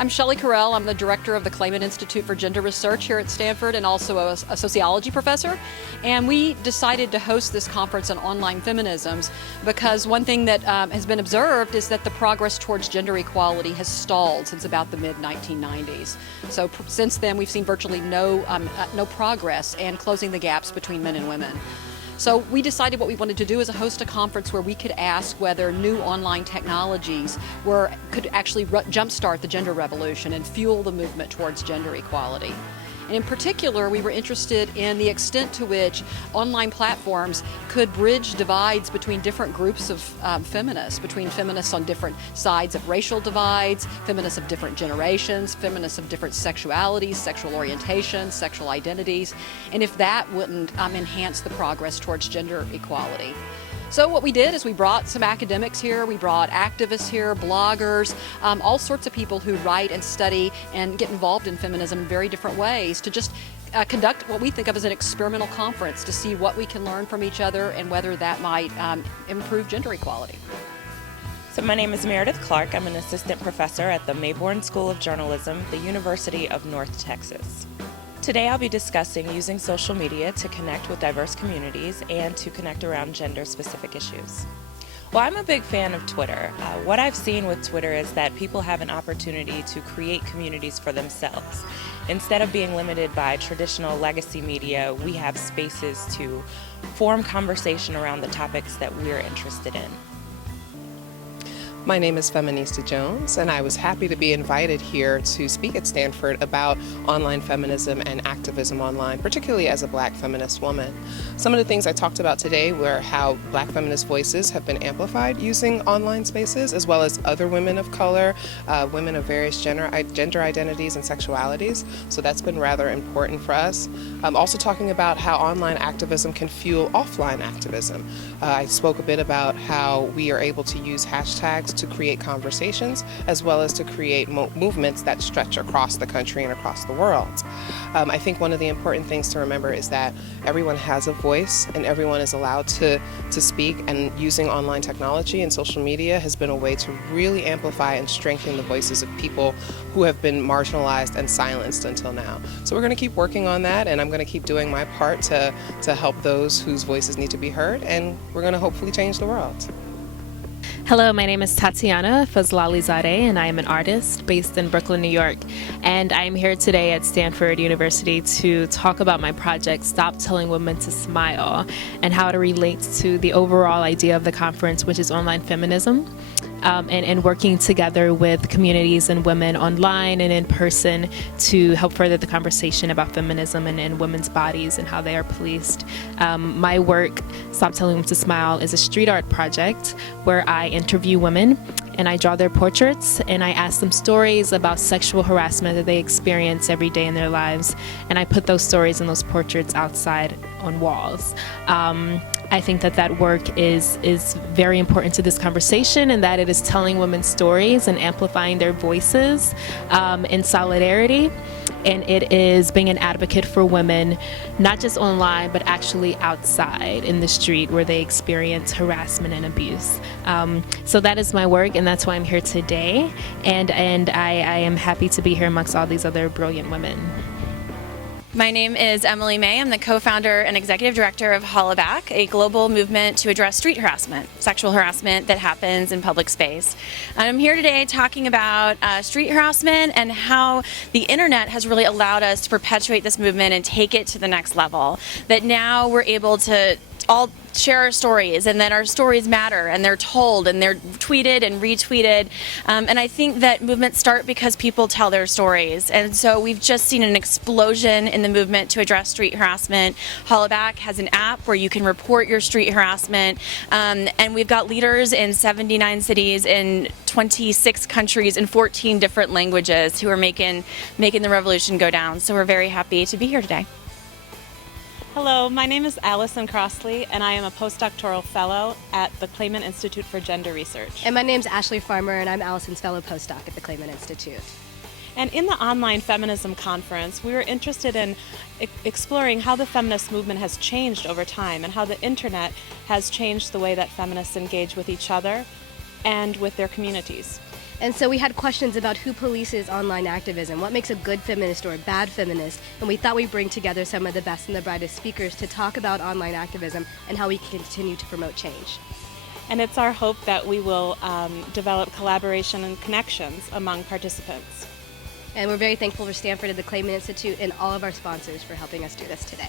I'm Shelley Carell. I'm the director of the Clayman Institute for Gender Research here at Stanford and also a sociology professor. And we decided to host this conference on online feminisms because one thing that has been observed is that the progress towards gender equality has stalled since about the mid-1990s. So since then, we've seen virtually no progress and closing the gaps between men and women. So we decided what we wanted to do is host a conference where we could ask whether new online technologies could actually jumpstart the gender revolution and fuel the movement towards gender equality. And in particular, we were interested in the extent to which online platforms could bridge divides between different groups of feminists, between feminists on different sides of racial divides, feminists of different generations, feminists of different sexualities, sexual orientations, sexual identities, and if that wouldn't enhance the progress towards gender equality. So what we did is we brought some academics here, we brought activists here, bloggers, all sorts of people who write and study and get involved in feminism in very different ways to just conduct what we think of as an experimental conference to see what we can learn from each other and whether that might improve gender equality. So my name is Meredith Clark. I'm an assistant professor at the Mayborn School of Journalism, the University of North Texas. Today I'll be discussing using social media to connect with diverse communities and to connect around gender-specific issues. Well, I'm a big fan of Twitter. What I've seen with Twitter is that people have an opportunity to create communities for themselves. Instead of being limited by traditional legacy media, we have spaces to form conversation around the topics that we're interested in. My name is Feminista Jones, and I was happy to be invited here to speak at Stanford about online feminism and activism online, particularly as a Black feminist woman. Some of the things I talked about today were how Black feminist voices have been amplified using online spaces, as well as other women of color, women of various gender identities and sexualities. So that's been rather important for us. I'm also talking about how online activism can fuel offline activism. I spoke a bit about how we are able to use hashtags to create conversations, as well as to create movements that stretch across the country and across the world. I think one of the important things to remember is that everyone has a voice and everyone is allowed to speak, and using online technology and social media has been a way to really amplify and strengthen the voices of people who have been marginalized and silenced until now. So we're going to keep working on that, and I'm going to keep doing my part to help those whose voices need to be heard, and we're going to hopefully change the world. Hello, my name is Tatiana Fuzz, and I am an artist based in Brooklyn, New York. And I'm here today at Stanford University to talk about my project, Stop Telling Women to Smile, and how it relates to the overall idea of the conference, which is online feminism. And working together with communities and women online and in person to help further the conversation about feminism and women's bodies and how they are policed. My work, Stop Telling Women to Smile, is a street art project where I interview women and I draw their portraits and I ask them stories about sexual harassment that they experience every day in their lives, and I put those stories and those portraits outside on walls. I think that work is very important to this conversation, and that it is telling women's stories and amplifying their voices in solidarity. And it is being an advocate for women, not just online, but actually outside in the street where they experience harassment and abuse. So that is my work, and that's why I'm here today. And I am happy to be here amongst all these other brilliant women. My name is Emily May. I'm the co-founder and executive director of Hollaback, a global movement to address street harassment, sexual harassment that happens in public space. And I'm here today talking about street harassment and how the internet has really allowed us to perpetuate this movement and take it to the next level. That now we're able to all share our stories, and that our stories matter, and they're told, and they're tweeted and retweeted. And I think that movements start because people tell their stories. And so we've just seen an explosion in the movement to address street harassment. Hollaback has an app where you can report your street harassment. And we've got leaders in 79 cities in 26 countries in 14 different languages who are making the revolution go down. So we're very happy to be here today. Hello, my name is Alison Krauss, and I am a postdoctoral fellow at the Clayman Institute for Gender Research. And my name is Ashley Farmer, and I'm Alison's fellow postdoc at the Clayman Institute. And in the online feminism conference, we were interested in exploring how the feminist movement has changed over time and how the internet has changed the way that feminists engage with each other and with their communities. And so we had questions about who polices online activism, what makes a good feminist or a bad feminist, and we thought we'd bring together some of the best and the brightest speakers to talk about online activism and how we can continue to promote change. And it's our hope that we will develop collaboration and connections among participants. And we're very thankful for Stanford and the Clayman Institute and all of our sponsors for helping us do this today.